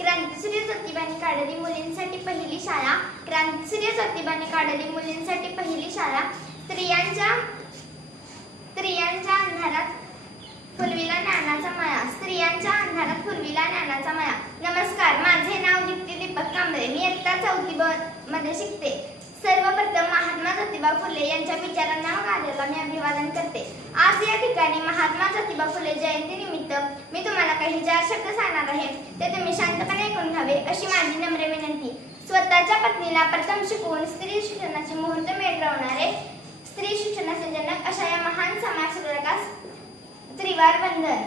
क्रांतिसूर्य ज्योतिबांनी काढली मुलींसाठी पहिली शाळा. क्रांतिसूर्य ज्योतिबांनी काढली मुलींसाठी पहिली शाळा. स्त्रियांच्या अंधारात फुलविला ज्ञानाचा मळा. स्त्रियांच्या अंधारात फुलविला ज्ञानाचा मळा. नमस्कार, माझे नाव दीप्ती दीपक कांबळे. मी इयत्ता 4वी ब मध्ये शिकते. सर्वप्रथम महात्मा ज्योतिबा फुले यांच्या विचारांना व कार्याला मी अभिवादन करते. आज या ठिकाणी महात्मा ज्योतिबा फुले जयंती निमित्त मी तुम्हाला काही 4 शब्द सांगणार आहे. ते तुम्ही शांतपणे ऐकून घ्यावे अशी माझी नम्र विनंती. स्वतःच्या पत्नीला प्रथम शिकवून स्त्री शिक्षणाची मुहूर्तमेढ रोवणारे, स्त्री शिक्षणाचे जनक अशा या महान समाजसुधारकास त्रिवार वंदन.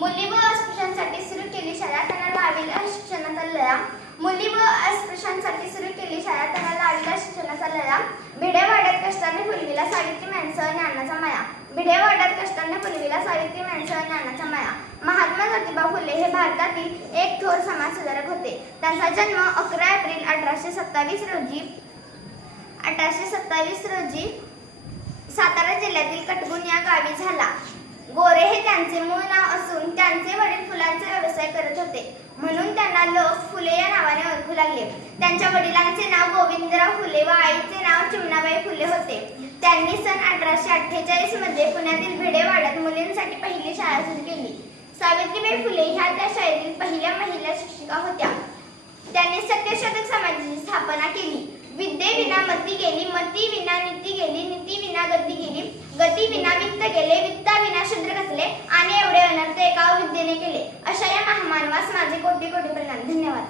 मुली व अस्पृश्यांसाठी सुरू केली शाळा, त्यांना लाविला शिक्षणाचा लळा. मुली व अस्पृश्यांसाठी सुरू केली शाळा, त्यांना लाविला शिक्षणाचा लळा. भिडेवाड्यात कष्टाने फुलविला सावित्रीमांसह ज्ञानाचा मळा. भिडेवाड्यात कष्टाने फुलविला सावित्रीमांसह ज्ञानाचा मळा. महात्मा ज्योतिबा फुले हे भारतातील एक थोर समाजसुधारक होते. त्यांचा जन्म 11 एप्रिल 1827 रोजी सातारा जिल्ह्यातील कटगुण या गावी झाला. गोरे हे त्यांचे मूळ नाव असून त्यांचे वडील फुलांचा व्यवसाय करत होते, म्हणून त्यांना लोक फुले या नावाने ओळखू लागले. त्यांच्या वडिलांचे नाव गोविंदराव फुले व आईचे नाव चिमणाबाई फुले होते. त्यांनी सन 1848 मध्ये पुण्यातील भिडेवाड्यात मुलींसाठी पहिली शाळा सुरू केली. सावित्रीबाई फुले ह्या त्या शाळेतील पहिल्या महिला शिक्षिका होत्या. त्यांनी सत्यशोधक समाजाची स्थापना केली. विद्येविना मती गेली, मती विना नीती गेली, नीती विना गती गेली, गती विना वित्त गेले, वित्ताविना शूद्र कसले, आणि एवढे अनर्थ एका विद्येने केले. अशा या महामानवास माझे कोटी कोटी प्रणाम. धन्यवाद.